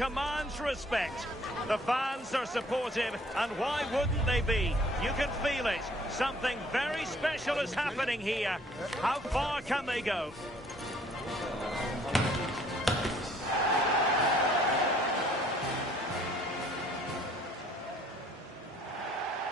commands respect. The fans are supportive, and why wouldn't they be? You can feel it. Something very special is happening here. How far can they go?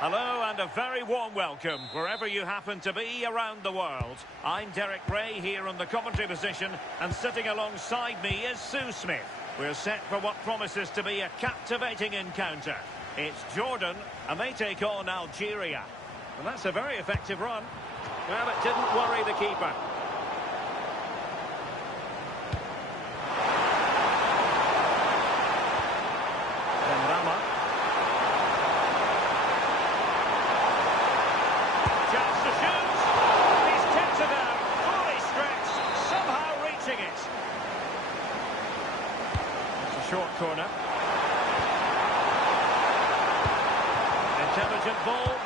Hello and a very warm welcome wherever you happen to be around the world. I'm Derek Ray here on the commentary position, and sitting alongside me is Sue Smith. We're set for what promises to be a captivating encounter. It's Jordan and they take on Algeria. And that's a very effective run. Well, it didn't worry the keeper. Short corner. Intelligent ball.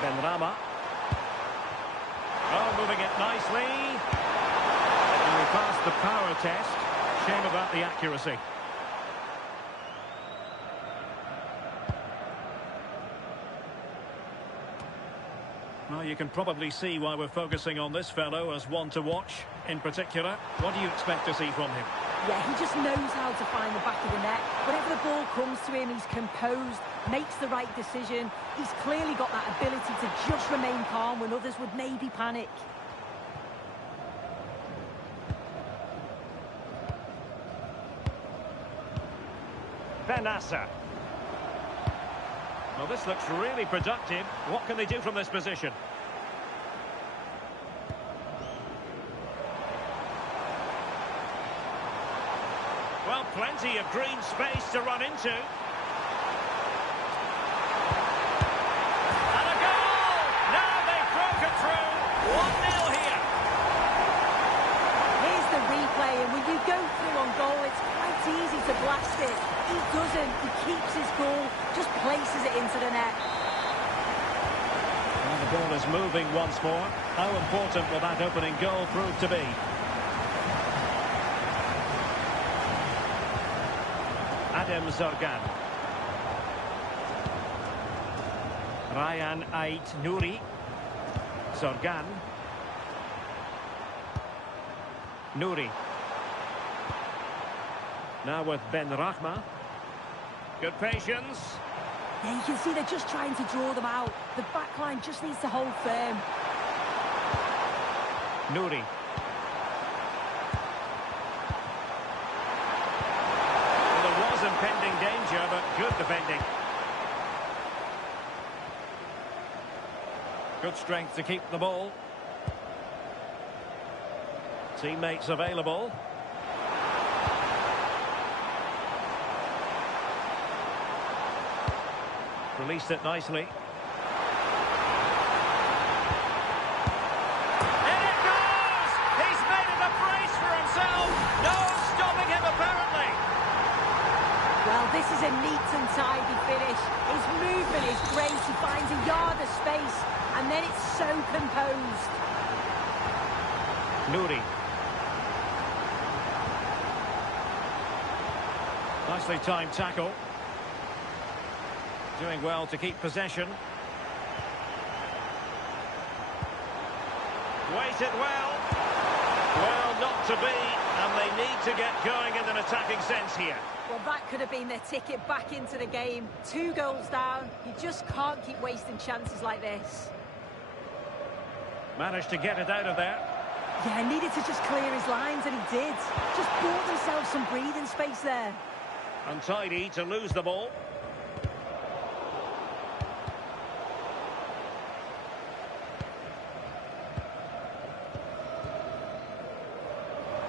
Benrahma. Oh, moving it nicely. And we passed the power test. Shame about the accuracy. Well, you can probably see why we're focusing on this fellow as one to watch. In particular, what do you expect to see from him? Yeah, he just knows how to find the back of the net. Whenever the ball comes to him, he's composed, makes the right decision. He's clearly got that ability to just remain calm when others would maybe panic. Benassa. Well, this looks really productive. What can they do from this position? Well, plenty of green space to run into. And a goal! Now they've broken through. 1-0 here. Here's the replay, and when you go through on goal, it's quite easy to blast it. He doesn't. He keeps his goal, just places it into the net. And the ball is moving once more. How important will that opening goal prove to be? Adem Zorgan. Ryan Ait Nouri. Zorgan. Nouri. Now with Benrahma. Good patience. Yeah, you can see they're just trying to draw them out. The back line just needs to hold firm. Nouri. Well, there was impending danger, but good defending. Good strength to keep the ball. Teammates available. Released it nicely. In it goes! He's made it a brace for himself. No stopping him, apparently. Well, this is a neat and tidy finish. His movement is great. He finds a yard of space, and then it's so composed. Nouri. Nicely timed tackle. Doing well to keep possession. Waited well. Well, not to be, and they need to get going in an attacking sense here. Well, that could have been their ticket back into the game. 2 goals down. You just can't keep wasting chances like this. Managed to get it out of there. Yeah, needed to just clear his lines, and he did. Just bought themselves some breathing space there. Untidy to lose the ball.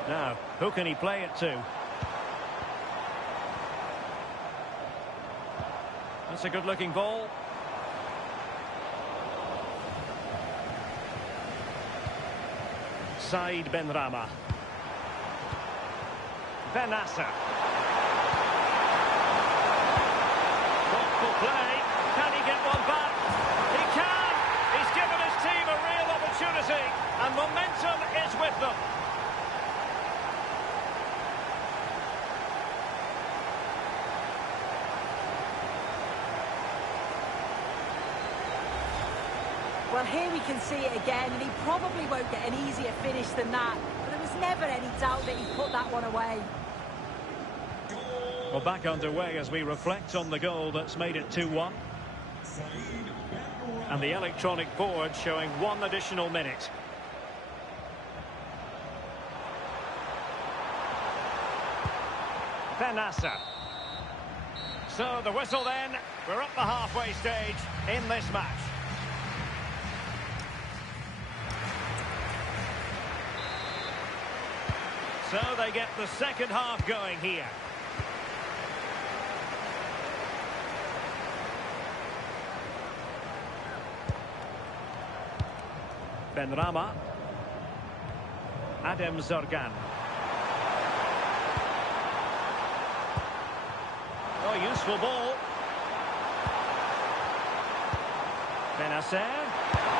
Now, who can he play it to? That's a good-looking ball. Said Benrahma. Benassa. Thoughtful play. Can he get one back? He can! He's given his team a real opportunity, and momentum is with them. Well, here we can see it again, and he probably won't get an easier finish than that. But there was never any doubt that he put that one away. Well, back underway as we reflect on the goal that's made it 2-1. And the electronic board showing 1 additional minute. Benassa. So the whistle then. We're up the halfway stage in this match. So they get the second half going here. Benrahma. Adem Zorgan. Oh, useful ball. Benasser.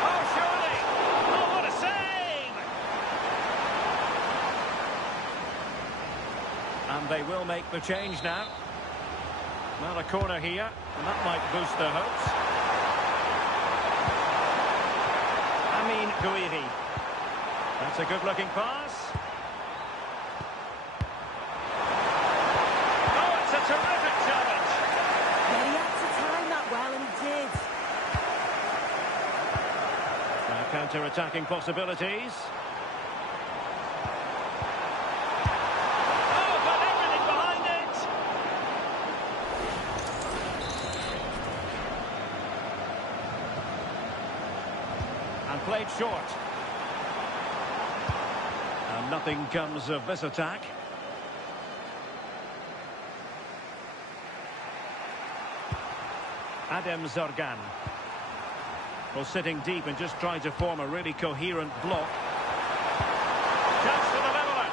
Oh, surely! Oh, what a save! And they will make the change now. Not a corner here, and that might boost their hopes. Guiri. That's a good-looking pass. Oh, it's a terrific challenge. Yeah, he had to time that well, and he did. Now counter-attacking possibilities. Oh, got everything behind it. And played short. And nothing comes of this attack. Adem Zorgan. Well, sitting deep and just trying to form a really coherent block. Chance for the leveller.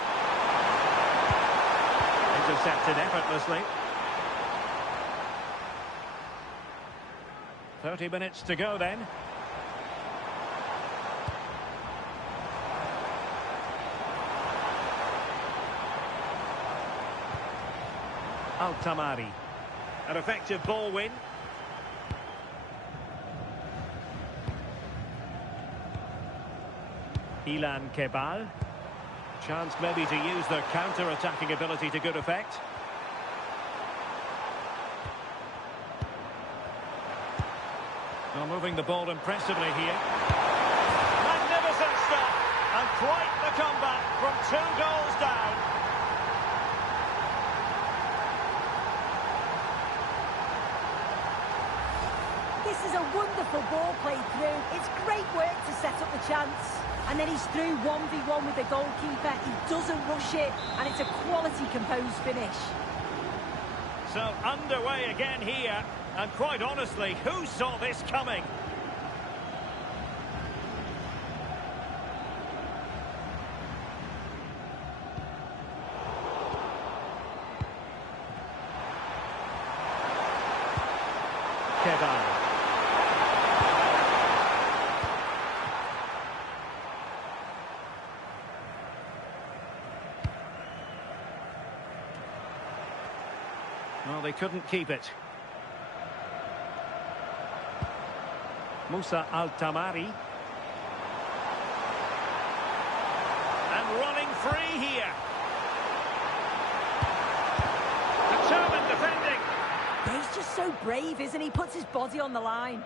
Intercepted effortlessly. 30 minutes to go then. Altamari. An effective ball win. Ilan Kebal. Chance maybe to use their counter-attacking ability to good effect. Well, moving the ball impressively here. Magnificent stop. And quite the comeback from 2 goals down. This is a wonderful ball played through. It's great work to set up the chance. And then he's through 1v1 with the goalkeeper. He doesn't rush it, and it's a quality composed finish. So underway again here, and quite honestly, who saw this coming? Kebal. Well, they couldn't keep it. Musa Altamari. And running free here. Determined defending. He's just so brave, isn't he? Puts his body on the line.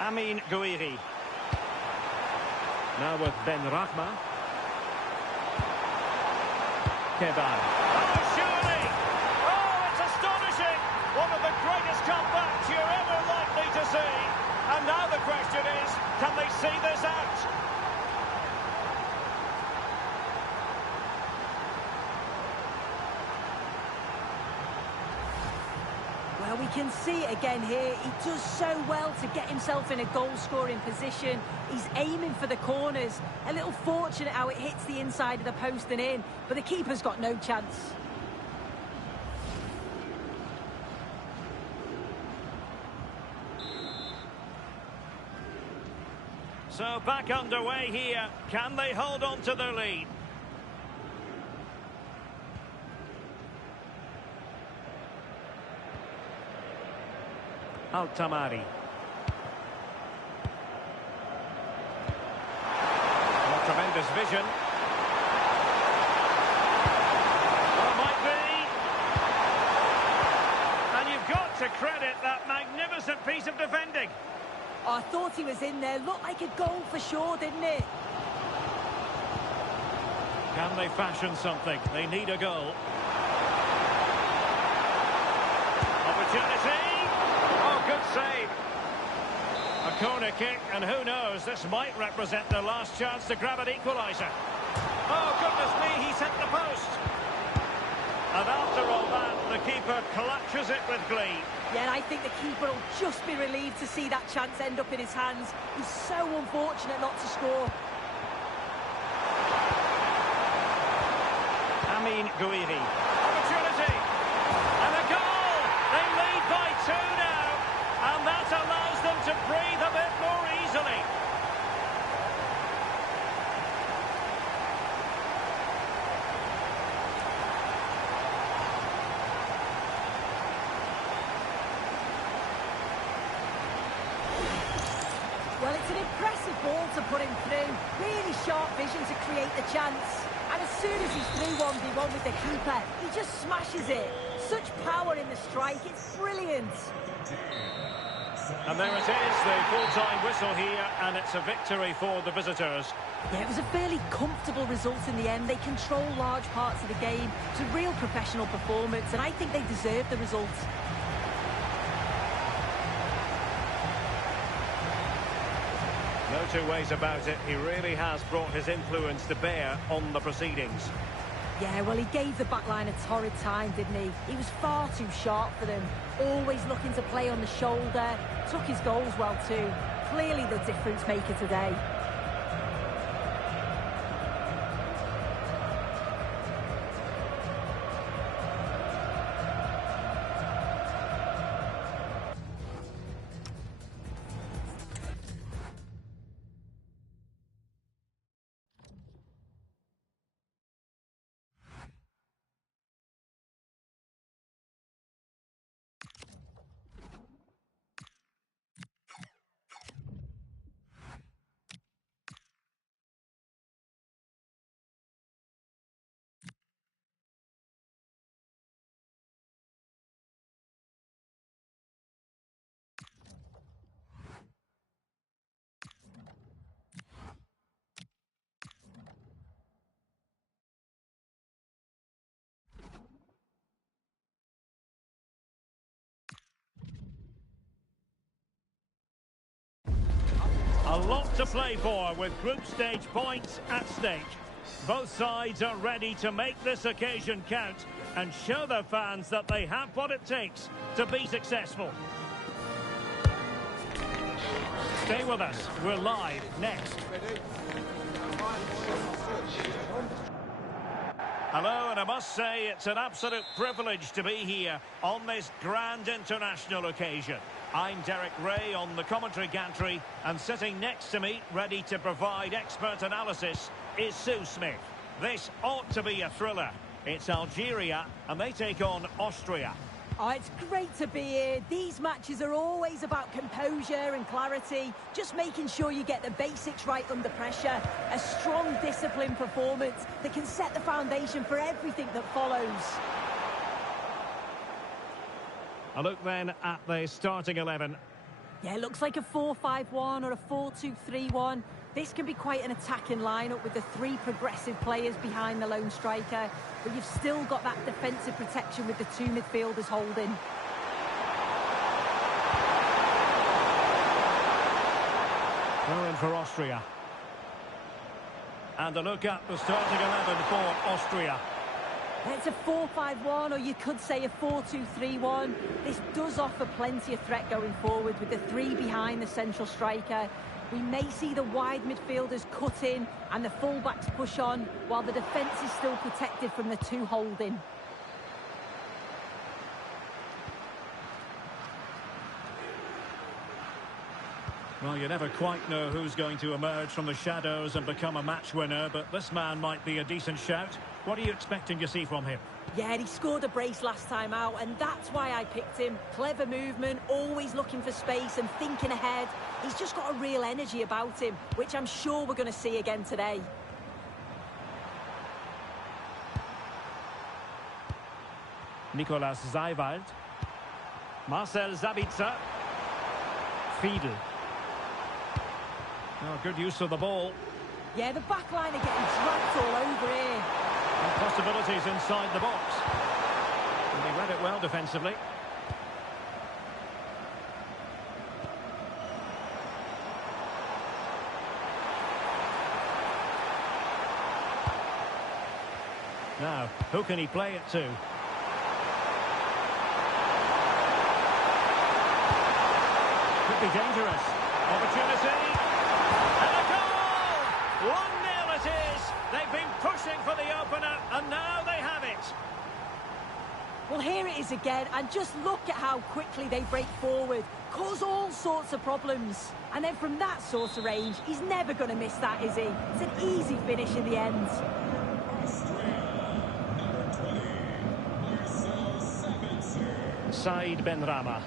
Amin Guiri. Now with Benrahma. Kebal. Oh, surely! Oh, it's astonishing! One of the greatest comebacks you're ever likely to see. And now the question is, can they see this out? Well, we can see it again here. He does so well to get himself in a goal-scoring position. He's aiming for the corners. A little fortunate how it hits the inside of the post and in, but the keeper's got no chance. So back underway here. Can they hold on to their lead? Altamari. Oh, tremendous vision. Oh, might be. And you've got to credit that magnificent piece of defending. I thought he was in there. Looked like a goal for sure, didn't it? Can they fashion something? They need a goal. Opportunity. Oh, good save. A corner kick, and who knows, this might represent their last chance to grab an equaliser. Oh, goodness me, he's hit the post. And after all that, the keeper clutches it with glee. Yeah, and I think the keeper will just be relieved to see that chance end up in his hands. He's so unfortunate not to score. Amin Gouiri. Opportunity. And a goal! They lead by 2 now. And that allows them to breathe a bit more easily. Well, it's an impressive ball to put him through. Really sharp vision to create the chance. And as soon as he's through 1v1 with the keeper, he just smashes it. Such power in the strike, it's brilliant. And there it is, the full-time whistle here, and it's a victory for the visitors. Yeah, it was a fairly comfortable result in the end. They control large parts of the game. It's a real professional performance, and I think they deserve the result. No two ways about it, he really has brought his influence to bear on the proceedings. Yeah, well, he gave the back line a torrid time, didn't he? He was far too sharp for them. Always looking to play on the shoulder. Took his goals well, too. Clearly the difference maker today. A lot to play for with group stage points at stake. Both sides are ready to make this occasion count and show their fans that they have what it takes to be successful. Stay with us. We're live next. Hello, and I must say it's an absolute privilege to be here on this grand international occasion. I'm Derek Ray on the commentary gantry, and sitting next to me, ready to provide expert analysis, is Sue Smith. This ought to be a thriller. It's Algeria, and they take on Austria. Oh, it's great to be here. These matches are always about composure and clarity, just making sure you get the basics right under pressure. A strong, disciplined performance that can set the foundation for everything that follows. A look then at the starting 11. Yeah, it looks like a 4-5-1 or a 4-2-3-1. This can be quite an attacking lineup with the three progressive players behind the lone striker, but you've still got that defensive protection with the two midfielders holding. Throw in for Austria. And a look at the starting 11 for Austria. It's a 4-5-1, or you could say a 4-2-3-1. This does offer plenty of threat going forward with the three behind the central striker. We may see the wide midfielders cut in and the full-backs push on, while the defence is still protected from the two holding. Well, you never quite know who's going to emerge from the shadows and become a match winner, but this man might be a decent shout. What are you expecting to see from him? Yeah, he scored a brace last time out, and that's why I picked him. Clever movement, always looking for space and thinking ahead. He's just got a real energy about him, which I'm sure we're going to see again today. Nicolas Seiwald. Marcel Sabitzer. Fiedel. Oh, good use of the ball. Yeah, the back line are getting dragged all over here. And possibilities inside the box. And he read it well defensively. Now, who can he play it to? Could be dangerous. Opportunity. And a goal! 1-0 it is. They've been pushing for the opener, and now they have it. Well, here it is again, and just look at how quickly they break forward. Cause all sorts of problems. And then from that sort of range, he's never going to miss that, is he? It's an easy finish in the end. Said Benrahma.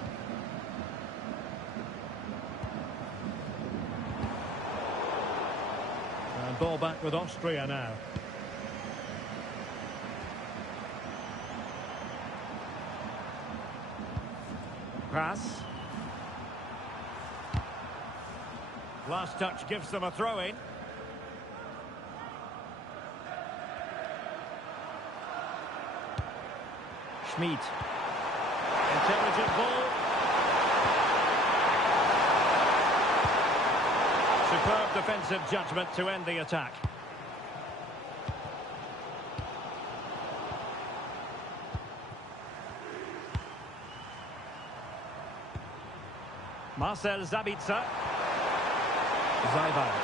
And ball back with Austria now. Pass. Last touch gives them a throw-in. Schmid. Intelligent ball. Superb defensive judgment to end the attack. Marcel Sabitzer. Seiwald.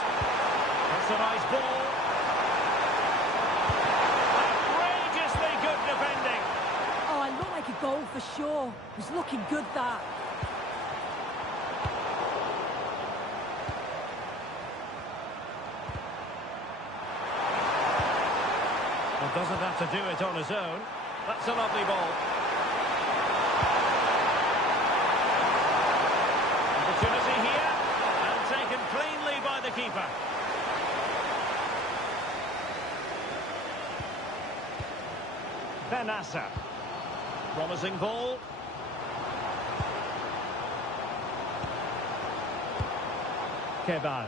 That's a nice ball. Outrageously good defending. Oh, it looked like a goal for sure. It was looking good, that. Well, doesn't have to do it on his own. That's a lovely ball. Opportunity here, and taken cleanly by the keeper. Benassa. Promising ball. Kebal.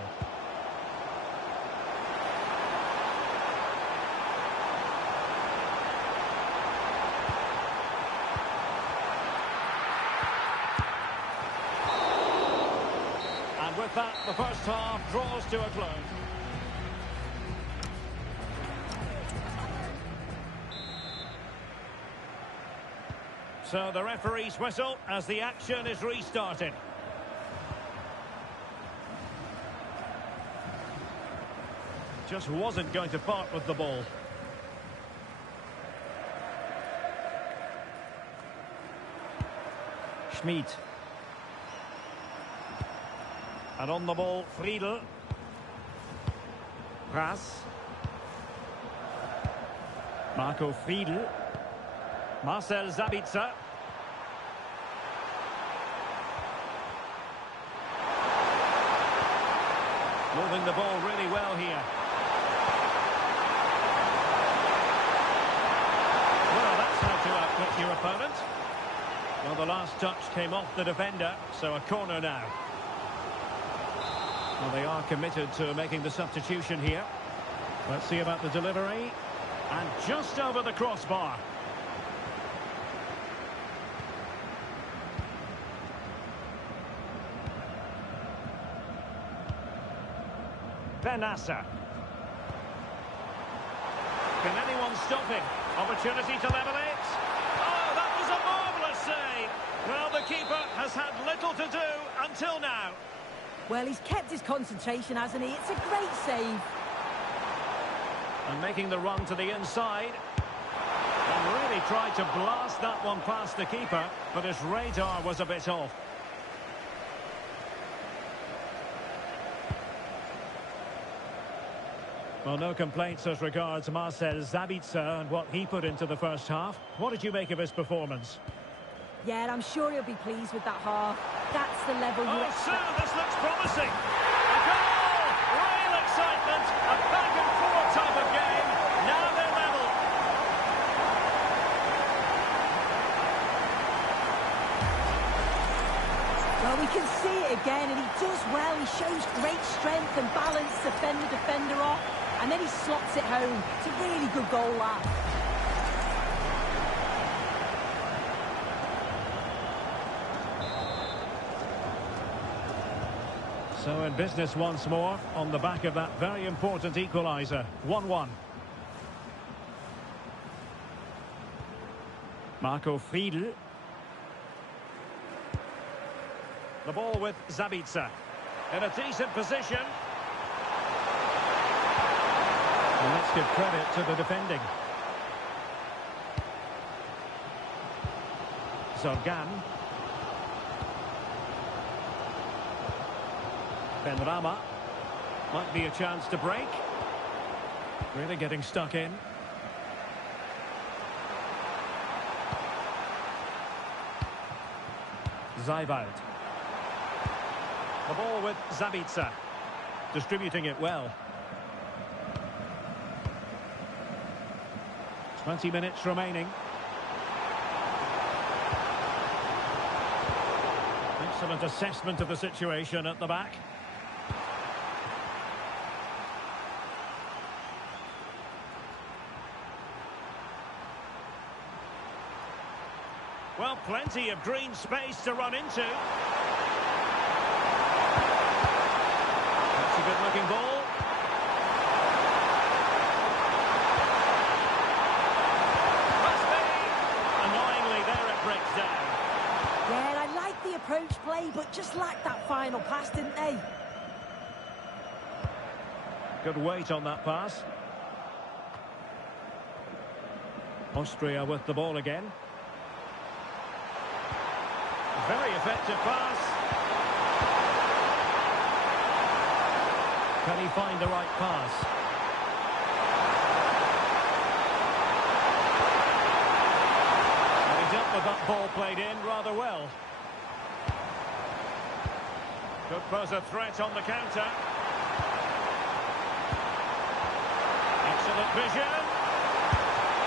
And with that, the first half draws to a close. So the referee's whistle as the action is restarted. Just wasn't going to part with the ball. Schmid. And on the ball, Friedel. Pass. Marco Friedel. Marcel Sabitzer. Moving the ball really well here. Well, that's how to outwit your opponent. Well, the last touch came off the defender, so a corner now. Well, they are committed to making the substitution here. Let's see about the delivery. And just over the crossbar. Benassa. Can anyone stop him? Opportunity to level it. Oh, that was a marvellous save. Well, the keeper has had little to do until now. Well, he's kept his concentration, hasn't he? It's a great save. And making the run to the inside. And really tried to blast that one past the keeper, but his radar was a bit off. Well, no complaints as regards Marcel Sabitzer and what he put into the first half. What did you make of his performance? Yeah, I'm sure he'll be pleased with that half. That's the level you expect. Oh, this looks promising. A goal! Real excitement. A back-and-forth type of game. Now they're level. Well, we can see it again, and he does well. He shows great strength and balance to fend the defender off, and then he slots it home. It's a really good goal, that. So in business once more, on the back of that very important equaliser. 1-1. Marco Friedl. The ball with Sabitzer. In a decent position. And let's give credit to the defending. Zorgan. Benrahma. Might be a chance to break. Really getting stuck in. Zeibald. The ball with Sabitzer. Distributing it well. 20 minutes remaining. Excellent assessment of the situation at the back. Well, plenty of green space to run into. That's a good-looking ball. Must be. Annoyingly, there it breaks down. Yeah, I like the approach play, but just lacked that final pass, didn't they? Good weight on that pass. Austria with the ball again. Very effective pass. Can he find the right pass? And he dealt with that ball played in rather well. Could pose a threat on the counter. Excellent vision.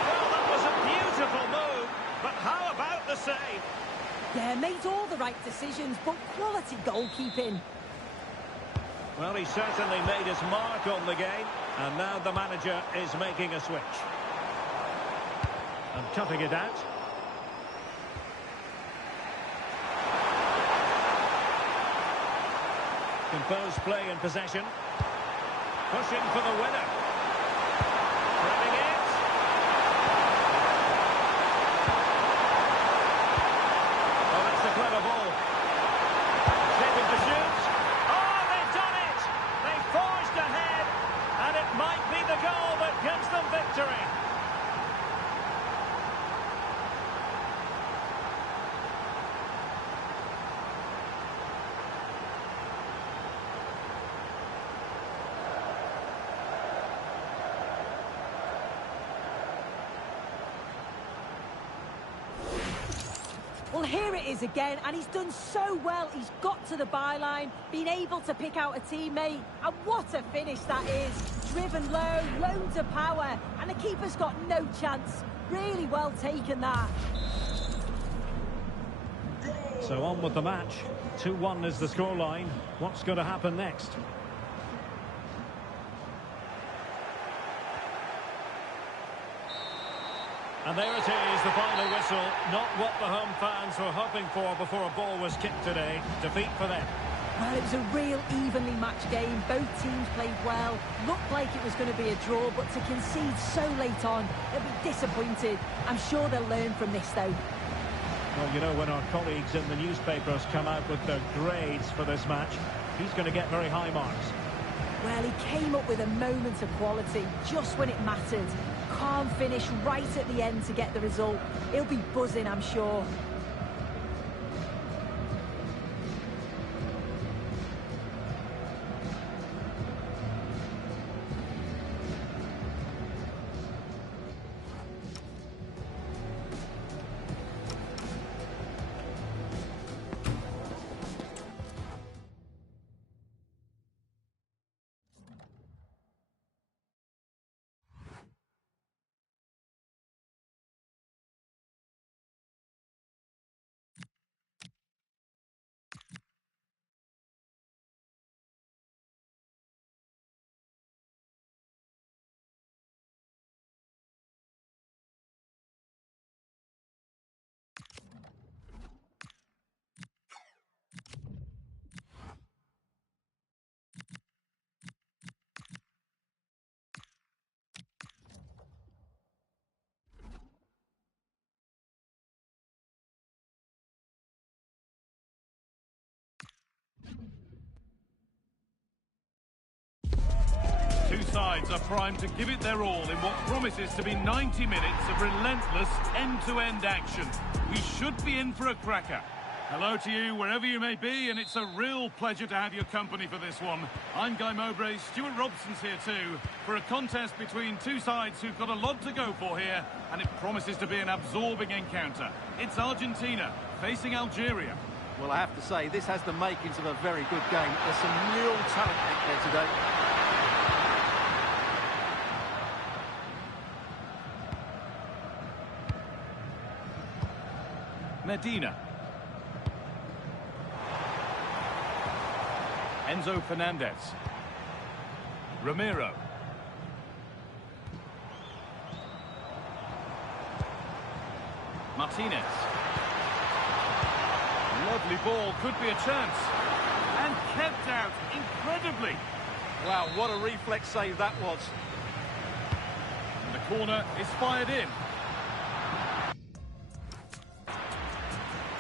Well, that was a beautiful move, but how about the save? Yeah, made all the right decisions, but quality goalkeeping. Well, he certainly made his mark on the game, and now the manager is making a switch. And cutting it out. Composed play in possession. Pushing for the winner. Threading it. Clever ball. Shaping to shoot. Oh, they've done it! They forged ahead, and it might be the goal that gives them victory. Well, here it is again, and he's done so well. He's got to the byline, been able to pick out a teammate, and what a finish that is. Driven low, loads of power, and the keeper's got no chance. Really well taken, that. So on with the match. 2-1 is the scoreline. What's going to happen next? And there it is, the final whistle. Not what the home fans were hoping for before a ball was kicked today. Defeat for them. Well, it was a real evenly matched game. Both teams played well. Looked like it was going to be a draw, but to concede so late on, they'll be disappointed. I'm sure they'll learn from this, though. Well, you know, when our colleagues in the newspapers come out with their grades for this match, he's going to get very high marks. Well, he came up with a moment of quality just when it mattered. Calm finish right at the end to get the result. He'll be buzzing, I'm sure. sides are primed to give it their all in what promises to be 90 minutes of relentless end-to-end action. We should be in for a cracker. Hello to you, wherever you may be, and it's a real pleasure to have your company for this one. I'm Guy Mowbray, Stuart Robson's here too, for a contest between two sides who've got a lot to go for here, and it promises to be an absorbing encounter. It's Argentina facing Algeria. Well, I have to say, this has the makings of a very good game. There's some real talent out there today. Medina. Enzo Fernandez. Ramiro. Martinez. Lovely ball, could be a chance. And kept out, incredibly. Wow, what a reflex save that was. And the corner is fired in.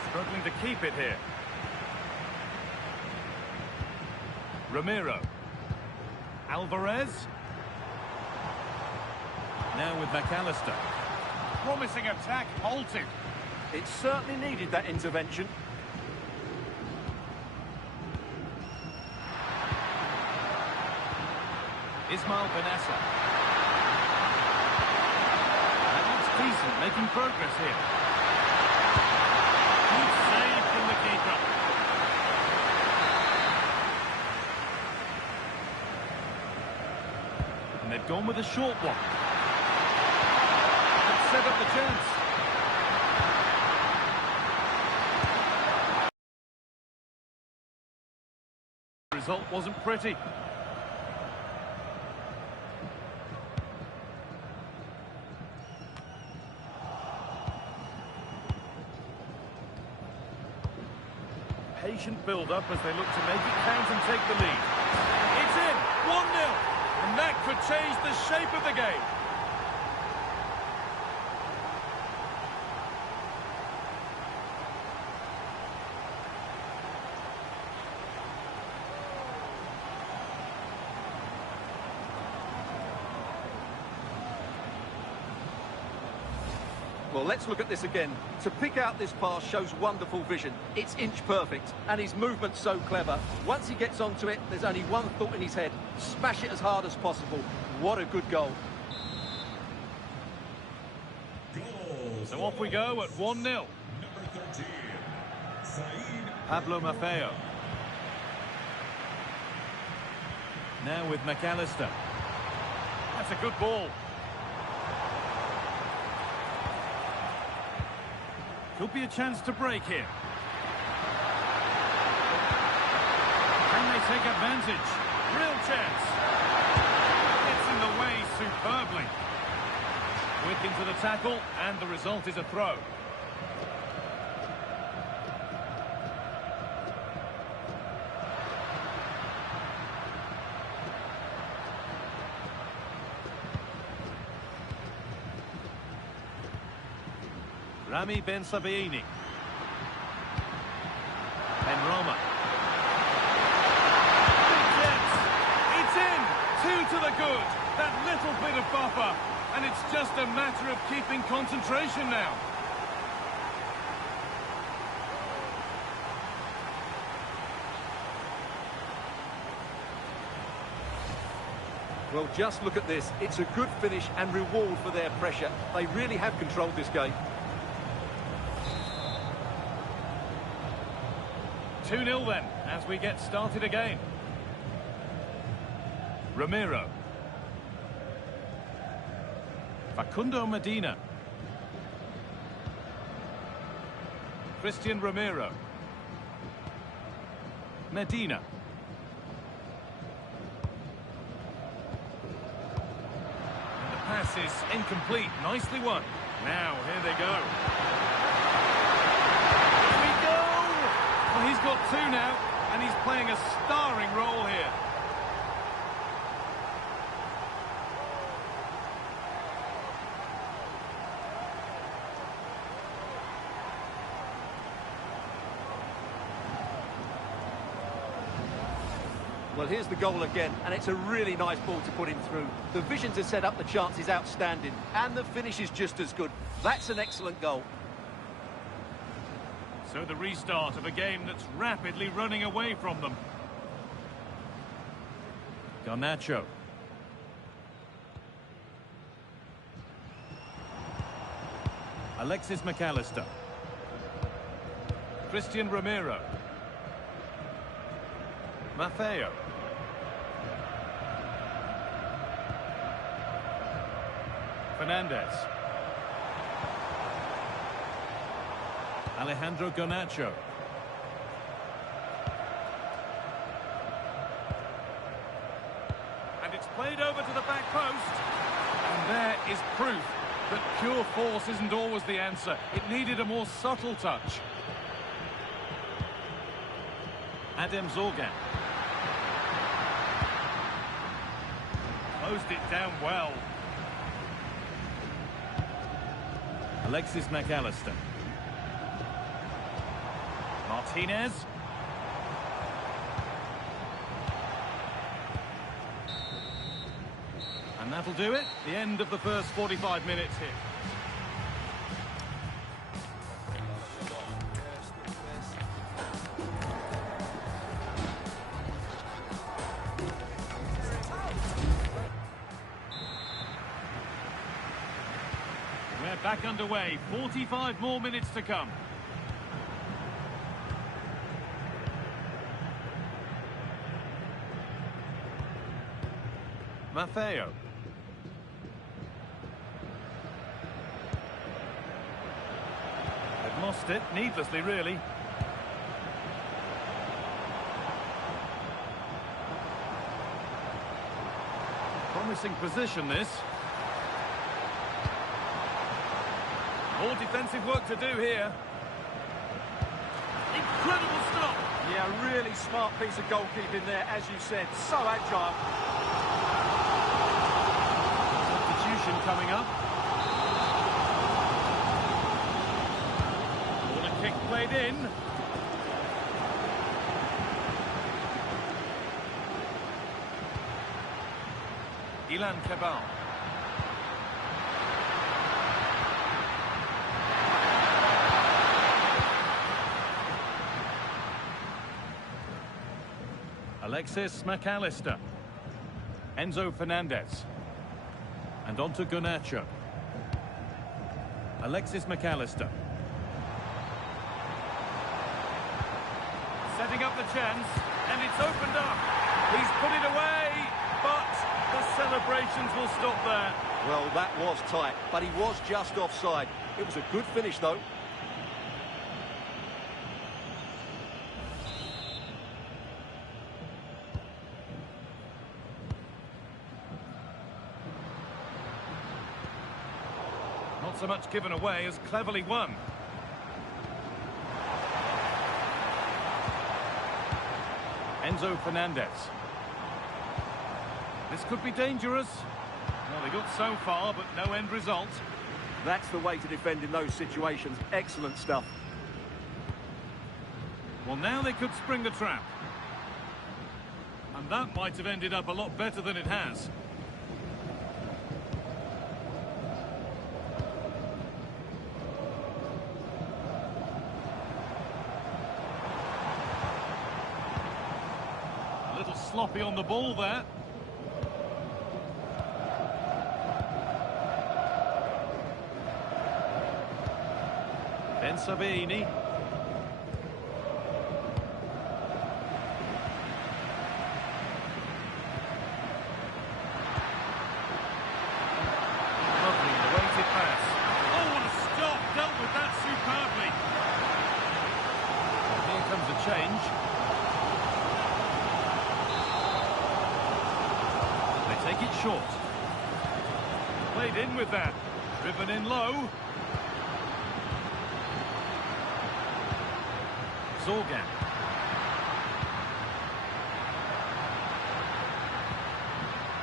Struggling to keep it here. Ramiro. Alvarez. Now with McAllister. Promising attack halted. It certainly needed that intervention. Ismail Benessa. That looks decent, making progress here. Good save from the keeper. And they've gone with a short one. Let's set up the chance. The result wasn't pretty. Patient build-up as they look to make it count and take the lead. It's in! 1-0! And that could change the shape of the game. Well, let's look at this again. To pick out this pass shows wonderful vision. It's inch perfect, and his movement's so clever. Once he gets onto it, there's only one thought in his head. Smash it as hard as possible. What a good goal. So off we go at 1-0. Number 13, Said. Pablo Maffeo. Now with McAllister. That's a good ball. Could be a chance to break here. Can they take advantage? Real chance. Gets in the way superbly. Quick into the tackle, and the result is a throw. Rami Ben Sabaini. Benrahma. Big chance. It's in. 2 to the good. That little bit of buffer. And it's just a matter of keeping concentration now. Well, just look at this. It's a good finish and reward for their pressure. They really have controlled this game. 2-0 then, as we get started again. Ramiro. Facundo Medina. Christian Ramiro. Medina. And the pass is incomplete. Nicely won. Now, here they go. Here we go! Well, he's got 2 now, and he's playing a starring role here. Well, here's the goal again, and it's a really nice ball to put him through. The vision to set up the chance is outstanding, and the finish is just as good. That's an excellent goal. So the restart of a game that's rapidly running away from them. Garnacho. Alexis McAllister. Christian Romero. Maffeo. Fernandez. Alejandro Garnacho. And it's played over to the back post. And there is proof that pure force isn't always the answer. It needed a more subtle touch. Adem Zorgan. Closed it down well. Alexis McAllister. Martinez. And that'll do it. The end of the first 45 minutes here. We're back underway. 45 more minutes to come. Maffeo. They've lost it, needlessly, really. Promising position, this. More defensive work to do here. Incredible stop. Yeah, really smart piece of goalkeeping there, as you said. So agile. Substitution coming up. Corner kick played in. Ilan Kebal. Alexis McAllister. Enzo Fernandez. And on to Garnacho. Alexis McAllister. Setting up the chance, and it's opened up. He's put it away, but the celebrations will stop there. Well, that was tight, but he was just offside. It was a good finish, though. Not so much given away as cleverly won. Enzo Fernandez. This could be dangerous. Well, they got so far, but no end result. That's the way to defend in those situations. Excellent stuff. Well, now they could spring a trap. And that might have ended up a lot better than it has. A little sloppy on the ball there. Ben Sabini. Lovely weighted pass. Oh, what a stop! Dealt with that superbly. And here comes a change. They take it short. Played in with that. Driven in low. Zorgan.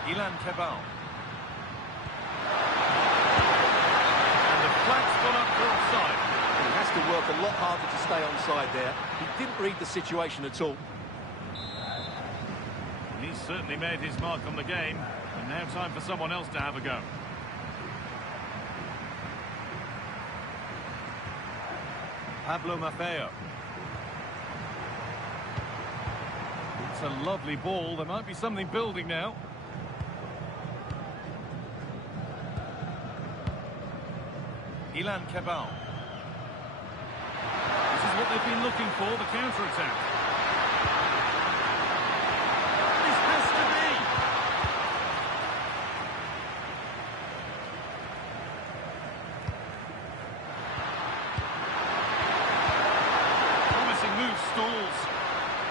Ilan Kebal. And the flag's gone up for offside. He has to work a lot harder to stay onside there. He didn't read the situation at all. He's certainly made his mark on the game, and now time for someone else to have a go. Pablo Maffeo. It's a lovely ball. There might be something building now. Ilan Cabal. This is what they've been looking for, the counter-attack. This has to be. Promising move stalls.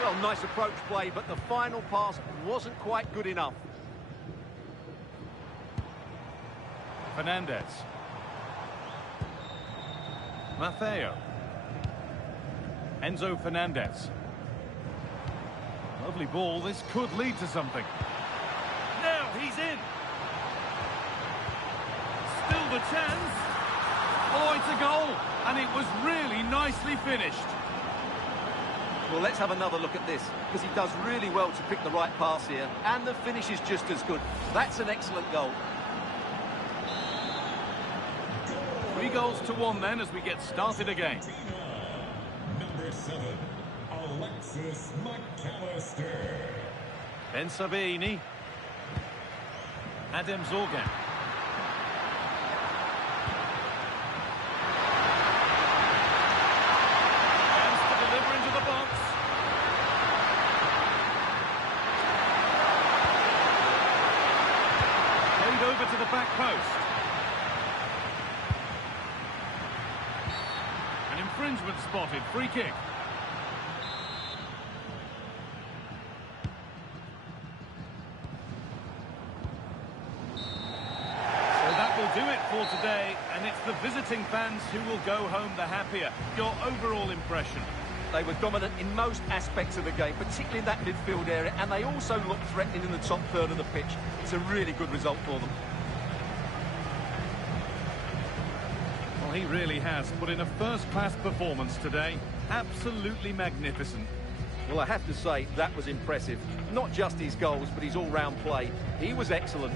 Well, nice approach play, but the final pass wasn't quite good enough. Fernandez. Maffeo. Enzo Fernandez. Lovely ball. This could lead to something. Now he's in. Still the chance. Oh, it's a goal. And it was really nicely finished. Well, let's have another look at this, because he does really well to pick the right pass here, and the finish is just as good. That's an excellent goal. 3-1 then as we get started again. Number 7, Alexis McAllister. Ben Sabini. Adem Zorgan. Chance to deliver into the box. Played over to the back post. An infringement spotted. Free kick. Do it for today, and it's the visiting fans who will go home the happier. Your overall impression? They were dominant in most aspects of the game, particularly in that midfield area, and they also looked threatening in the top third of the pitch. It's a really good result for them. Well, he really has put in a first-class performance today. Absolutely magnificent. Well, I have to say, that was impressive. Not just his goals, but his all-round play. He was excellent.